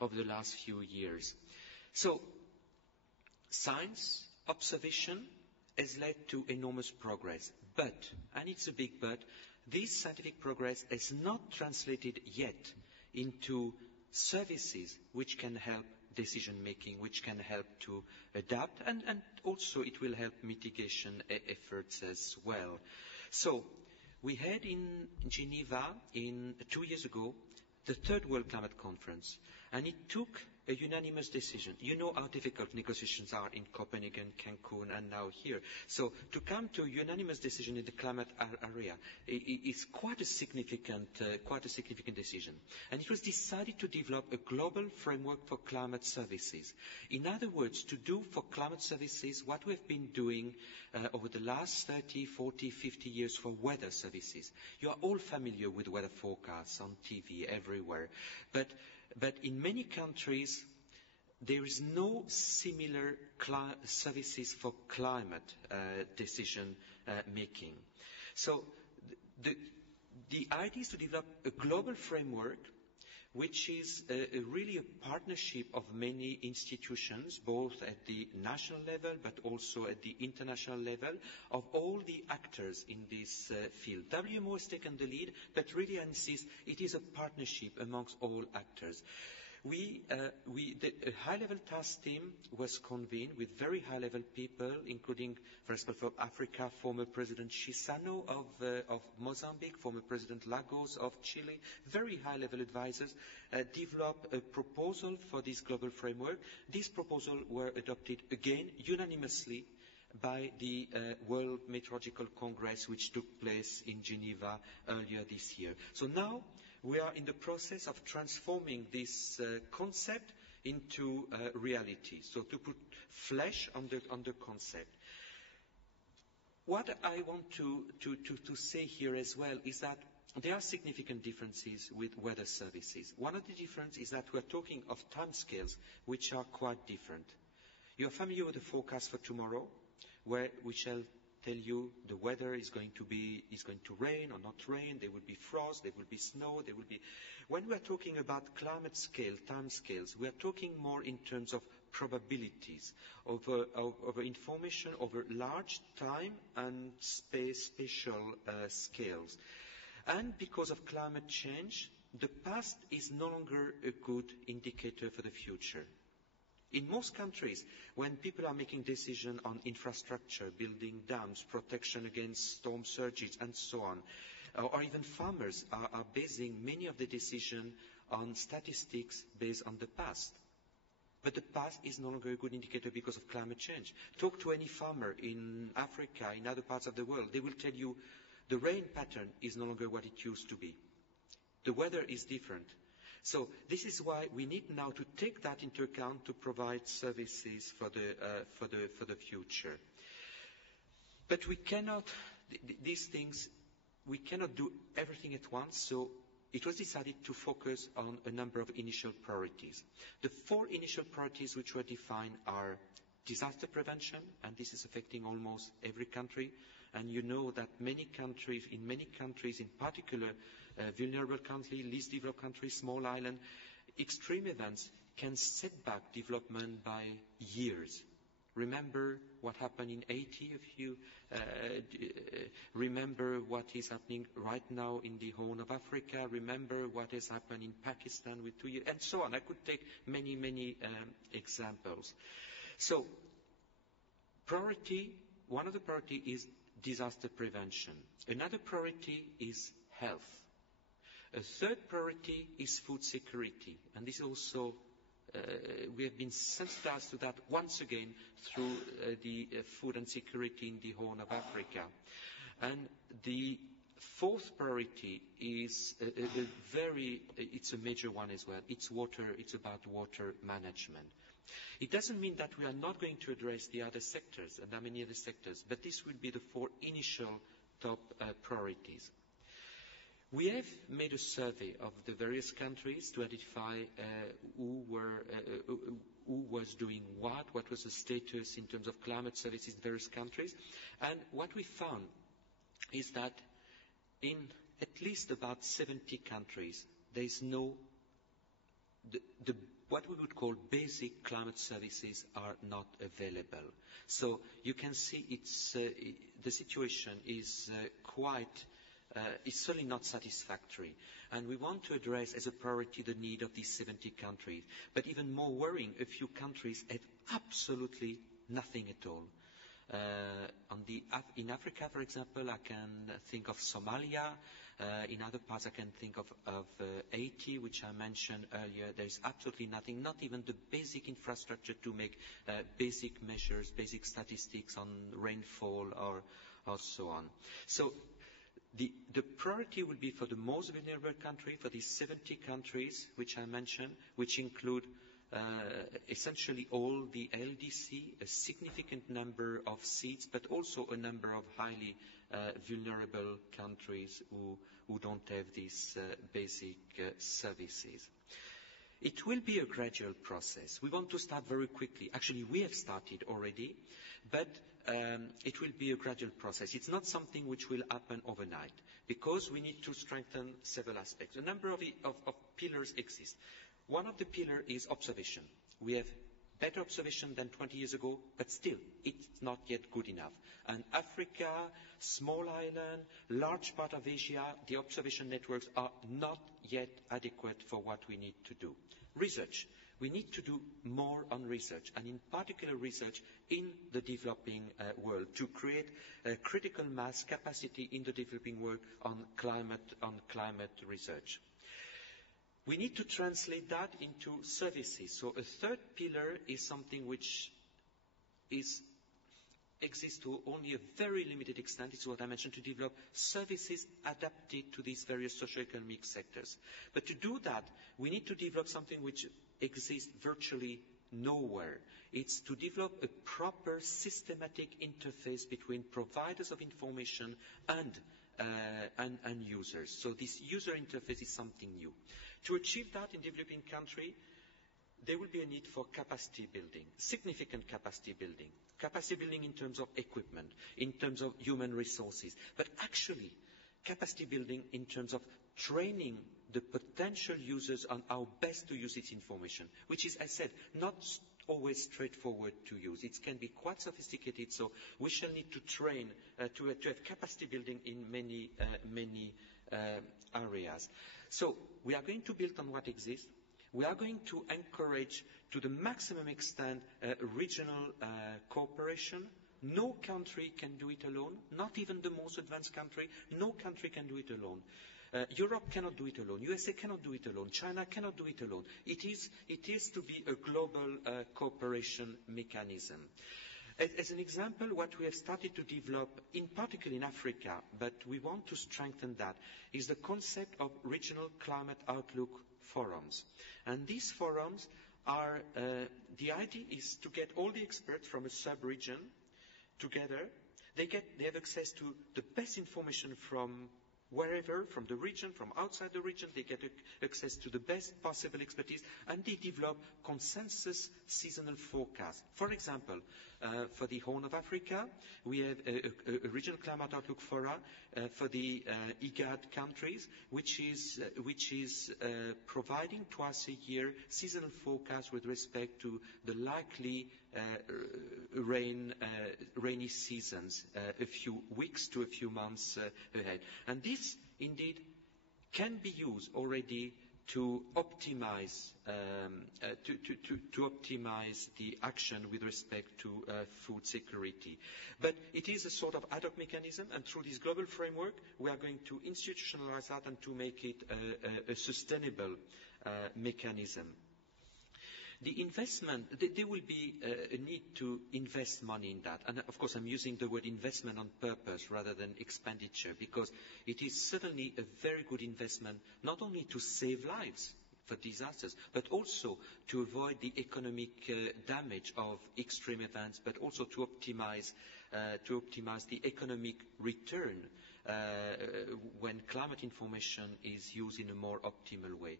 over the last few years. So, science, observation, has led to enormous progress. But, and it's a big but, this scientific progress has not translated yet into services which can help decision making, which can help to adapt, and also it will help mitigation efforts as well. So, we had in Geneva 2 years ago the Third World Climate Conference, and it took a unanimous decision. You know how difficult negotiations are in Copenhagen, Cancun, and now here. So to come to a unanimous decision in the climate area is quite a significant decision. And it was decided to develop a global framework for climate services. In other words, to do for climate services what we have been doing over the last 30, 40, 50 years for weather services. You are all familiar with weather forecasts on TV everywhere. But in many countries, there is no similar services for climate decision making. So the idea is to develop a global framework which is really a partnership of many institutions, both at the national level but also at the international level, of all the actors in this field. WMO has taken the lead, but really I insist it is a partnership amongst all actors. The high-level task team was convened with very high-level people, including, for example, from Africa, former President Chissano of Mozambique, former President Lagos of Chile, very high-level advisors, developed a proposal for this global framework. These proposals were adopted again unanimously by the World Meteorological Congress, which took place in Geneva earlier this year. So now we are in the process of transforming this concept into reality, so to put flesh on the concept. What I want to say here as well is that there are significant differences with weather services. One of the differences is that we are talking of timescales which are quite different. You are familiar with the forecast for tomorrow, where we shall tell you the weather is going to rain or not rain, there will be frost, there will be snow, there will be... When we are talking about climate scale, time scales, we are talking more in terms of probabilities, over information over large time and spatial scales. And because of climate change, the past is no longer a good indicator for the future. In most countries, when people are making decisions on infrastructure, building dams, protection against storm surges, and so on, or even farmers are basing many of the decisions on statistics based on the past. But the past is no longer a good indicator because of climate change. Talk to any farmer in Africa, in other parts of the world, they will tell you the rain pattern is no longer what it used to be. The weather is different. So this is why we need now to take that into account to provide services for the future. But we cannot, these things, we cannot do everything at once, so it was decided to focus on a number of initial priorities. The 4 initial priorities which were defined are disaster prevention, and this is affecting almost every country. And you know that in many countries, in particular vulnerable countries, least developed countries, small islands, extreme events can set back development by years. Remember what happened in Haiti, if you remember what is happening right now in the Horn of Africa, remember what has happened in Pakistan with 2 years, and so on. I could take many examples. So, one of the priorities is disaster prevention. Another priority is health. A third priority is food security. And this is also, we have been sensitized to that once again through the food and security in the Horn of Africa. And the fourth priority is it's a major one as well. It's water, it's about water management. It doesn't mean that we are not going to address the other sectors, and there are many other sectors, but this will be the 4 initial top priorities. We have made a survey of the various countries to identify who was doing what was the status in terms of climate services in various countries, and what we found is that in at least about 70 countries, there is what we would call basic climate services are not available. So you can see the situation is is certainly not satisfactory. And we want to address as a priority the need of these 70 countries. But even more worrying, a few countries have absolutely nothing at all. In Africa, for example, I can think of Somalia. In other parts, I can think of Haiti, which I mentioned earlier. There is absolutely nothing, not even the basic infrastructure to make basic measures, basic statistics on rainfall or so on. So the priority will be for the most vulnerable country, for these 70 countries which I mentioned, which include essentially all the LDC, a significant number of seats, but also a number of highly vulnerable countries who don't have these basic services. It will be a gradual process. We want to start very quickly. Actually, we have started already, but it will be a gradual process. It's not something which will happen overnight, because we need to strengthen several aspects. A number of pillars exist. One of the pillars is observation. We have better observation than 20 years ago, but still, it's not yet good enough. And Africa, small island, large part of Asia, the observation networks are not yet adequate for what we need to do. Research. We need to do more on research, and in particular research in the developing world, to create a critical mass capacity in the developing world on climate research. We need to translate that into services. So a third pillar is something which exists to only a very limited extent. It's what I mentioned, to develop services adapted to these various socio-economic sectors. But to do that, we need to develop something which exists virtually nowhere. It's to develop a proper systematic interface between providers of information and users. So this user interface is something new. To achieve that in developing country, there will be a need for capacity building, significant capacity building in terms of equipment, in terms of human resources, but actually capacity building in terms of training the potential users on how best to use this information, which is, as I said, not always straightforward to use. It can be quite sophisticated, so we shall need to train to have capacity building in many areas. So we are going to build on what exists. We are going to encourage to the maximum extent regional cooperation. No country can do it alone, not even the most advanced country. No country can do it alone. Europe cannot do it alone. USA cannot do it alone. China cannot do it alone. It is to be a global cooperation mechanism. As an example, what we have started to develop, in particular in Africa, but we want to strengthen that, is the concept of regional climate outlook forums. And these forums are, the idea is to get all the experts from a sub-region together. They have access to the best information from wherever, from the region, from outside the region. They get access to the best possible expertise, and they develop consensus seasonal forecasts. For example, for the Horn of Africa, we have a regional climate outlook forum for the IGAD countries, which is providing twice a year seasonal forecasts with respect to the likely rainy seasons, a few weeks to a few months ahead. And this indeed can be used already to optimize the action with respect to food security. But it is a sort of ad hoc mechanism, and through this global framework we are going to institutionalize that and to make it a sustainable mechanism. The investment, there will be a need to invest money in that. And of course I'm using the word investment on purpose rather than expenditure, because it is certainly a very good investment, not only to save lives for disasters, but also to avoid the economic damage of extreme events, but also to optimize the economic return when climate information is used in a more optimal way.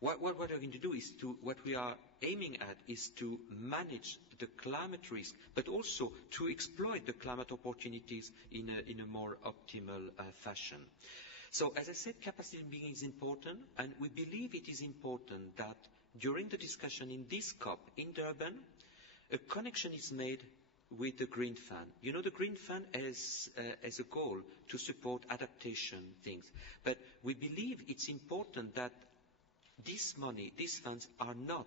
What we are going to do is what we are aiming at is to manage the climate risk, but also to exploit the climate opportunities in a more optimal fashion. So, as I said, capacity building is important, and we believe it is important that during the discussion in this COP in Durban, a connection is made with the Green Fund. You know, the Green Fund has a goal to support adaptation things. But we believe it's important that this money, these funds, are not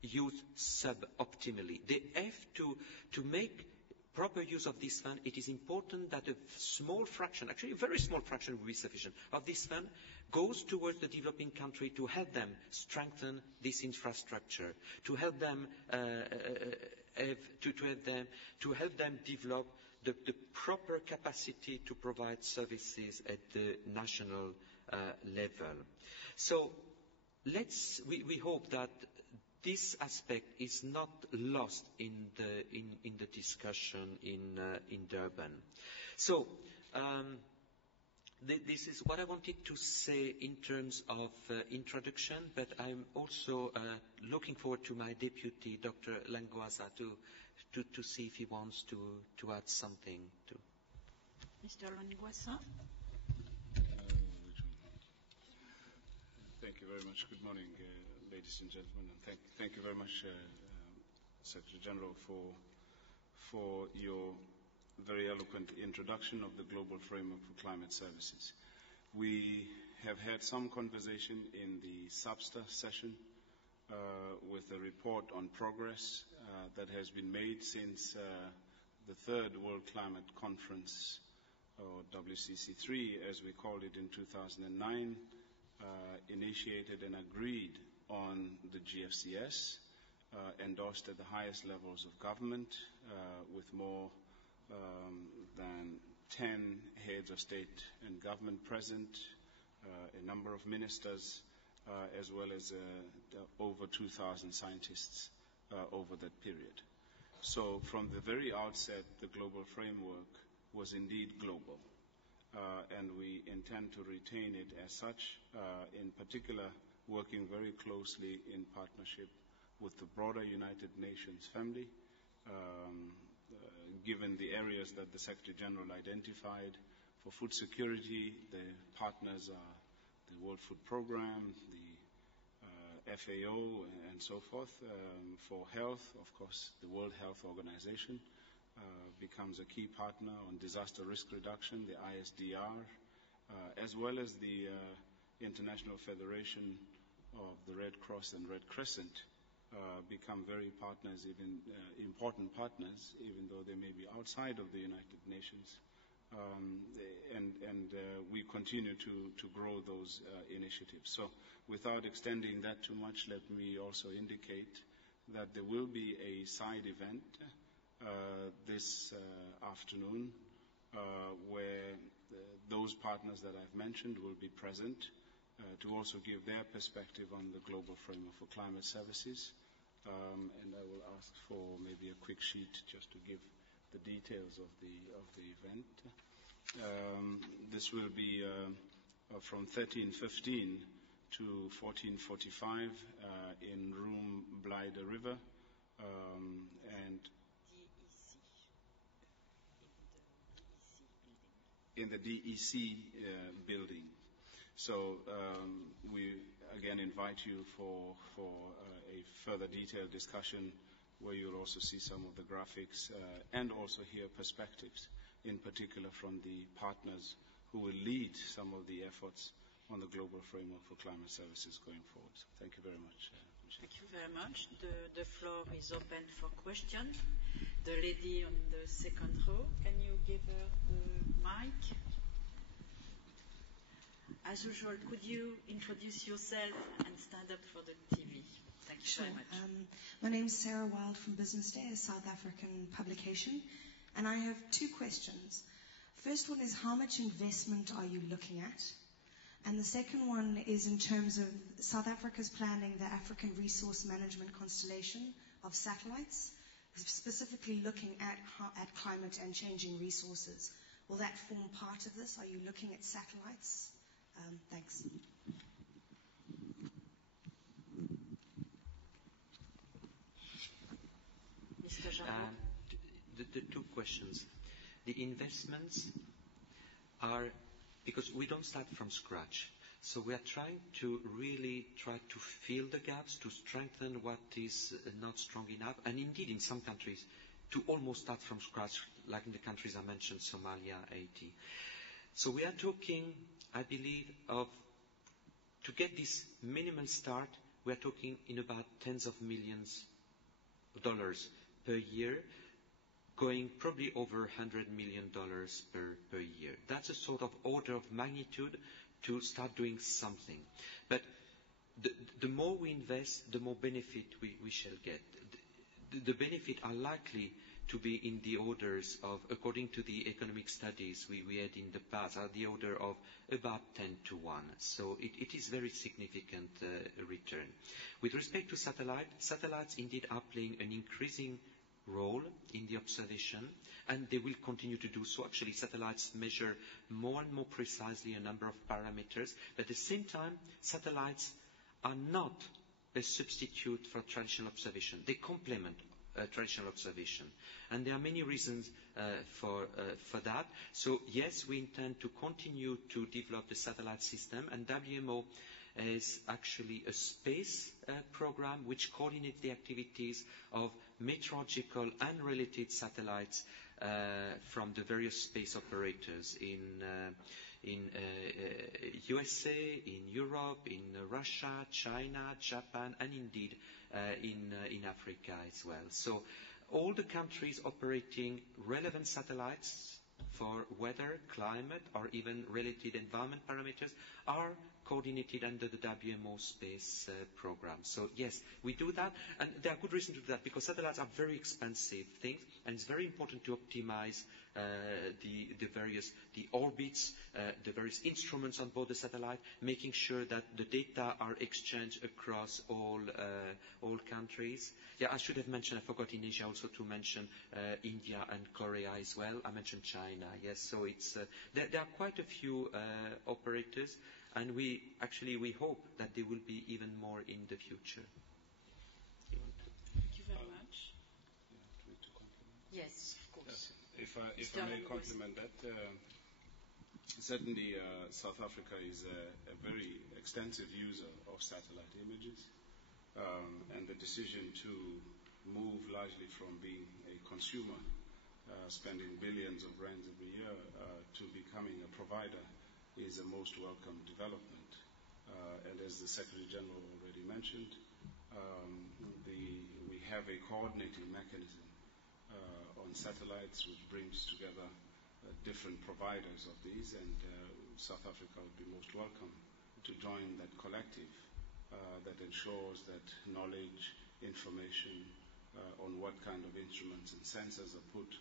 used suboptimally. They have to make proper use of this fund. It is important that a small fraction, actually a very small fraction will be sufficient, of this fund goes towards the developing country to help them strengthen this infrastructure, to help them develop the proper capacity to provide services at the national level. So we hope that this aspect is not lost in the discussion in Durban. So this is what I wanted to say in terms of introduction, but I'm also looking forward to my deputy, Dr. Langoisa, to see if he wants to add something to. Mr. Langoisa. Thank you very much. Good morning, ladies and gentlemen, and thank you very much, Secretary General, for your very eloquent introduction of the Global Framework for Climate Services. We have had some conversation in the SABSTA session with a report on progress that has been made since the third World Climate Conference, or WCC3 as we called it in 2009, initiated and agreed on the GFCS, endorsed at the highest levels of government with more than 10 heads of state and government present, a number of ministers, as well as over 2,000 scientists over that period. So from the very outset, the global framework was indeed global. And we intend to retain it as such, in particular working very closely in partnership with the broader United Nations family, given the areas that the Secretary-General identified. For food security, the partners are the World Food Programme, the FAO, and so forth. For health, of course, the World Health Organization becomes a key partner on disaster risk reduction, the ISDR, as well as the International Federation of the Red Cross and Red Crescent become very partners, even important partners, even though they may be outside of the United Nations. And we continue to grow those initiatives. So without extending that too much, let me also indicate that there will be a side event this afternoon where those partners that I've mentioned will be present to also give their perspective on the global framework for climate services. And I will ask for maybe a quick sheet just to give the details of the event. This will be from 13:15 to 14:45 in room Blyde River, and in the DEC building. So we again invite you for a further detailed discussion where you'll also see some of the graphics and also hear perspectives, in particular from the partners who will lead some of the efforts on the global framework for climate services going forward. So thank you very much. Thank you very much. The floor is open for questions. The lady on the second row, can you give her the mic? As usual, could you introduce yourself and stand up for the TV? Thank you very much. My name is Sarah Wild from Business Day, a South African publication, and I have two questions. First one is, how much investment are you looking at? And the second one is in terms of South Africa's planning the African Resource Management Constellation of satellites, specifically looking at climate and changing resources. Will that form part of this? Are you looking at satellites? Thanks. Mr. Jarreau. The two questions. The investments are, because we don't start from scratch. So we are trying to really try to fill the gaps, to strengthen what is not strong enough, and indeed in some countries to almost start from scratch, like in the countries I mentioned, Somalia, Haiti. So we are talking, I believe, to get this minimal start, we are talking in about tens of millions of dollars per year, going probably over $100 million per year. That's a sort of order of magnitude to start doing something. But the more we invest, the more benefit we shall get. The benefit are likely to be in the orders of, according to the economic studies we had in the past, are the order of about 10 to 1. So it is very significant return. With respect to satellites indeed are playing an increasing role in the observation, and they will continue to do so. Actually, satellites measure more and more precisely a number of parameters. But at the same time, satellites are not a substitute for traditional observation. They complement traditional observation. And there are many reasons for that. So, yes, we intend to continue to develop the satellite system, and WMO is actually a space program which coordinates the activities of meteorological and related satellites from the various space operators in USA, in Europe, in Russia, China, Japan, and indeed in Africa as well. So all the countries operating relevant satellites for weather, climate, or even related environment parameters are coordinated under the WMO space program. So yes, we do that, and there are good reasons to do that, because satellites are very expensive things, and it's very important to optimize the orbits, the various instruments on board the satellite, making sure that the data are exchanged across all countries. Yeah, I should have mentioned, I forgot in Asia also to mention India and Korea as well. I mentioned China, yes. So it's there are quite a few operators, and we hope that there will be even more in the future. Thank you very much. Yes, of course. If I may compliment that, certainly South Africa is a very extensive user of satellite images, and the decision to move largely from being a consumer, spending billions of rands every year, to becoming a provider is a most welcome development. And as the Secretary-General already mentioned, we have a coordinating mechanism on satellites which brings together different providers of these, and South Africa would be most welcome to join that collective that ensures that knowledge, information on what kind of instruments and sensors are put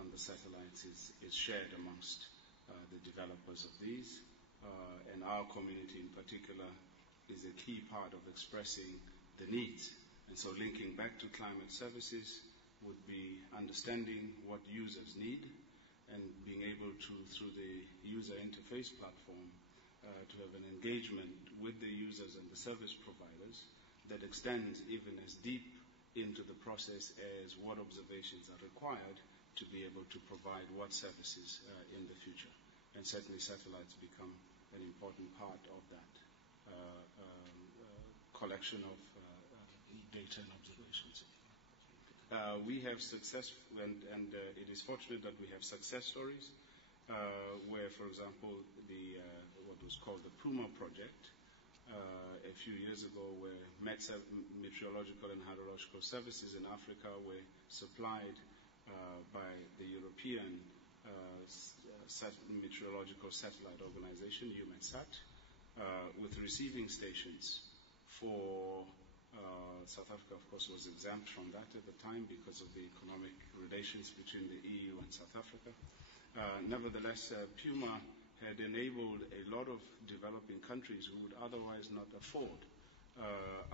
on the satellites is shared amongst the developers of these, and our community in particular is a key part of expressing the needs. And so linking back to climate services would be understanding what users need and being able to, through the user interface platform, to have an engagement with the users and the service providers that extends even as deep into the process as what observations are required to be able to provide what services in the future. And certainly satellites become an important part of that collection of data and observations. We have success, and it is fortunate that we have success stories where, for example, what was called the PUMA project a few years ago, where meteorological and hydrological services in Africa were supplied by the European Meteorological Satellite Organization, EUMETSAT, with receiving stations for South Africa, of course, was exempt from that at the time because of the economic relations between the EU and South Africa. Nevertheless, PUMA had enabled a lot of developing countries who would otherwise not afford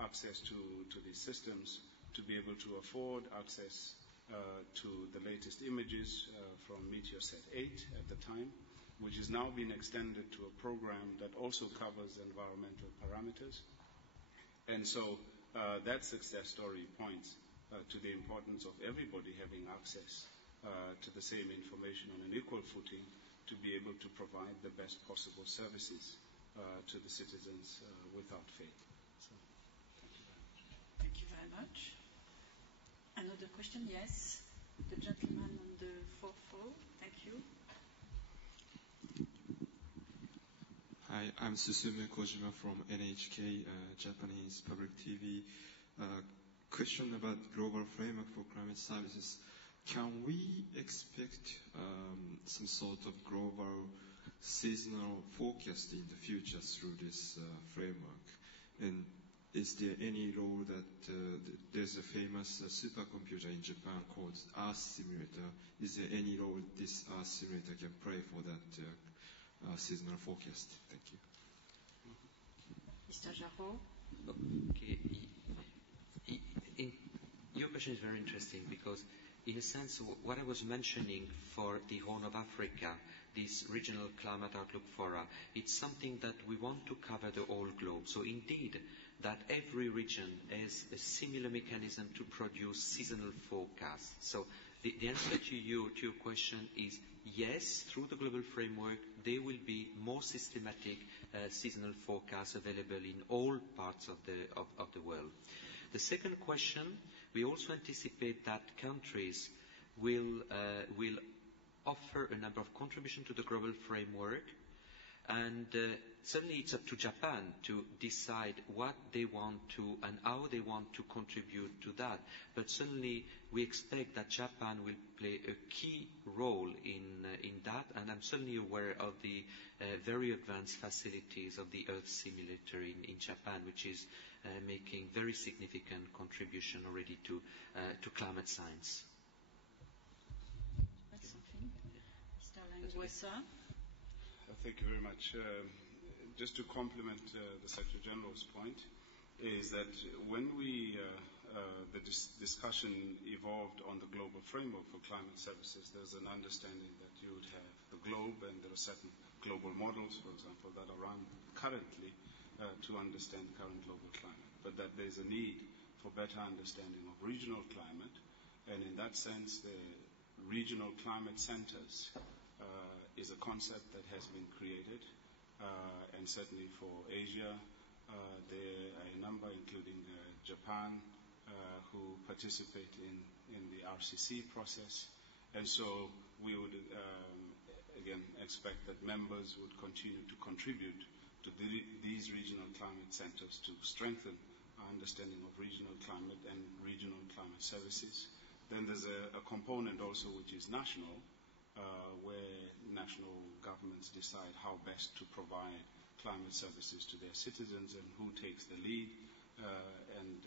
access to these systems to be able to afford access to the latest images from Meteosat 8 at the time, which has now been extended to a program that also covers environmental parameters. And so that success story points to the importance of everybody having access to the same information on an equal footing to be able to provide the best possible services to the citizens without fail. So, thank you very much. Thank you very much. Another question? Yes. The gentleman on the fourth row. Thank you. Hi, I'm Susumu Kojima from NHK, Japanese Public TV. Question about global framework for climate services. Can we expect some sort of global seasonal forecast in the future through this framework? And is there any role that there's a famous supercomputer in Japan called Earth Simulator? Is there any role this Earth Simulator can play for that seasonal forecast? Thank you. Mr. Jarreau. Okay. Your question is very interesting because, in a sense, what I was mentioning for the Horn of Africa, this regional climate outlook fora, it's something that we want to cover the whole globe. So indeed, that every region has a similar mechanism to produce seasonal forecasts. So the answer to your question is yes, through the global framework, there will be more systematic seasonal forecasts available in all parts of the world. The second question, we also anticipate that countries will offer a number of contributions to the global framework, and certainly it's up to Japan to decide what they want to and how they want to contribute to that. But certainly we expect that Japan will play a key role in that, and I'm certainly aware of the very advanced facilities of the Earth Simulator in Japan, which is making very significant contribution already to climate science. That's something. Mr. Langwessa. Thank you very much. Just to complement the Secretary-General's point, is that when the discussion evolved on the global framework for climate services, there's an understanding that you would have the globe, and there are certain global models, for example, that are run currently to understand current global climate, but that there's a need for better understanding of regional climate, and in that sense, the regional climate centers is a concept that has been created, and certainly for Asia, there are a number, including Japan, who participate in the RCC process, and so we would again expect that members would continue to contribute to these regional climate centers to strengthen our understanding of regional climate and regional climate services. Then there's a component also which is national, where national governments decide how best to provide climate services to their citizens and who takes the lead and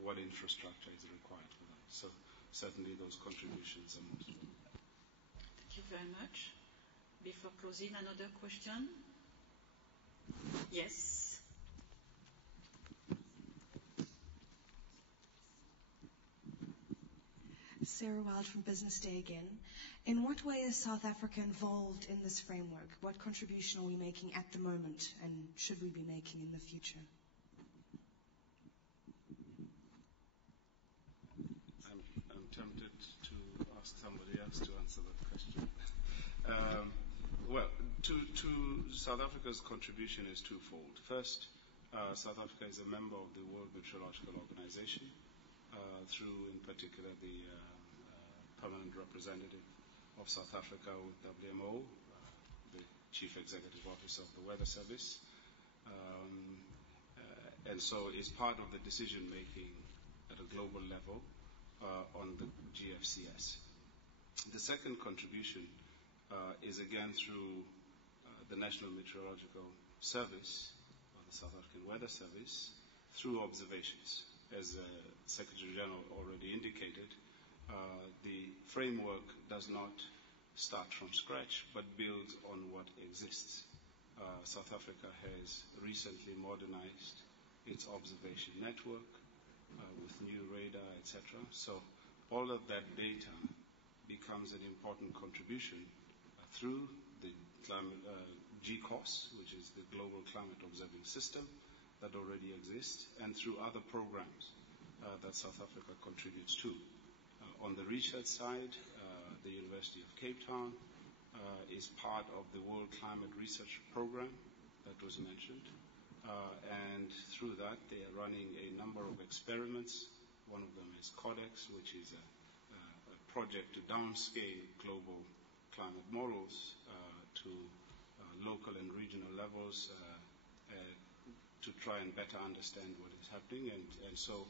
what infrastructure is required for that. So certainly those contributions are most welcome. Thank you very much. Before closing, another question? Yes. Sarah Wild from Business Day again. In what way is South Africa involved in this framework? What contribution are we making at the moment, and should we be making in the future? I'm tempted to ask somebody else to answer that question. Well, to South Africa's contribution is twofold. First, South Africa is a member of the World Meteorological Organization, through, in particular, the permanent representative of South Africa with WMO, the Chief Executive Officer of the Weather Service, and so is part of the decision-making at a global level on the GFCS. The second contribution is again through the National Meteorological Service, or the South African Weather Service, through observations. As the Secretary-General already indicated, the framework does not start from scratch, but builds on what exists. South Africa has recently modernized its observation network with new radar, etc. So all of that data becomes an important contribution through the GCOS, which is the Global Climate Observing System that already exists, and through other programs that South Africa contributes to. On the research side, the University of Cape Town is part of the World Climate Research Program, that was mentioned. And through that, they are running a number of experiments. One of them is Codex, which is a project to downscale global climate models to local and regional levels to try and better understand what is happening. And so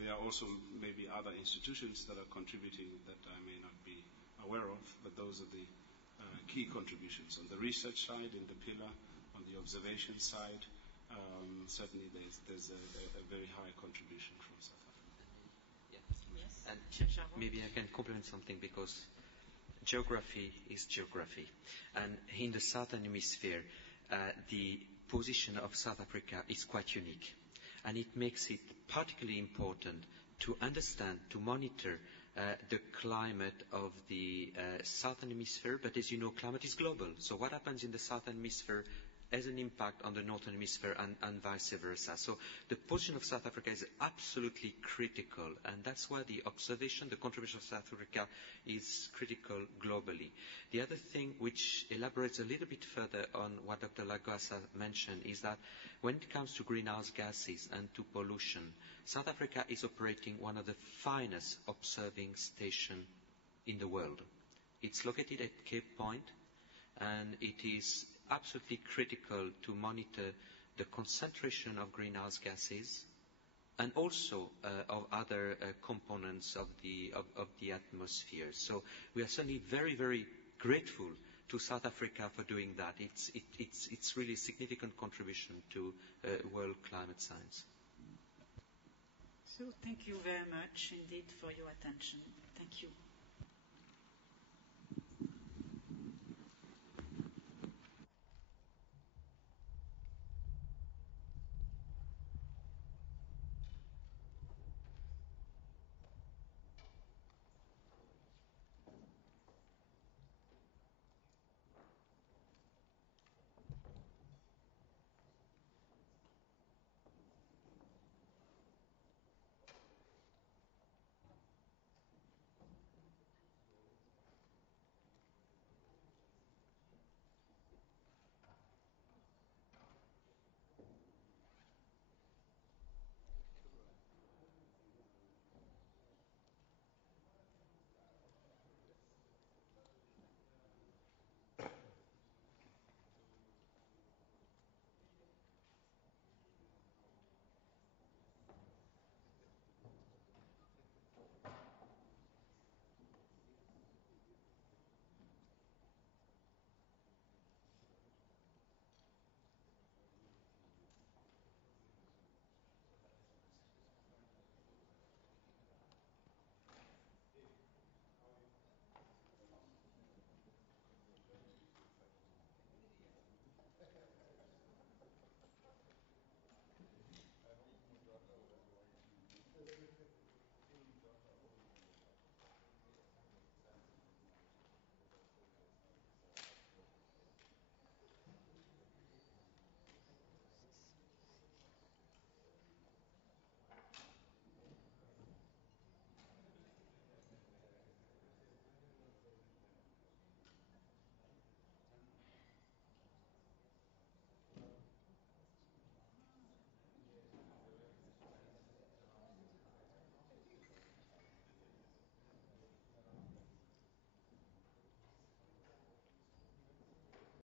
there are also maybe other institutions that are contributing that I may not be aware of, but those are the key contributions. On the research side, in the pillar, on the observation side, certainly there's a very high contribution from South Africa. Yes. And maybe I can complement something, because geography is geography. And in the Southern Hemisphere, the position of South Africa is quite unique. And it makes it particularly important to understand, to monitor the climate of the Southern Hemisphere. But as you know, climate is global. So what happens in the Southern Hemisphere has an impact on the Northern Hemisphere and vice versa. So the position of South Africa is absolutely critical, and that's why the observation, the contribution of South Africa is critical globally. The other thing which elaborates a little bit further on what Dr. Lagasa mentioned is that when it comes to greenhouse gases and to pollution, South Africa is operating one of the finest observing stations in the world. It's located at Cape Point, and it is absolutely critical to monitor the concentration of greenhouse gases and also of other components of the atmosphere. So we are certainly very, very grateful to South Africa for doing that. It's really a significant contribution to world climate science. So thank you very much indeed for your attention. Thank you.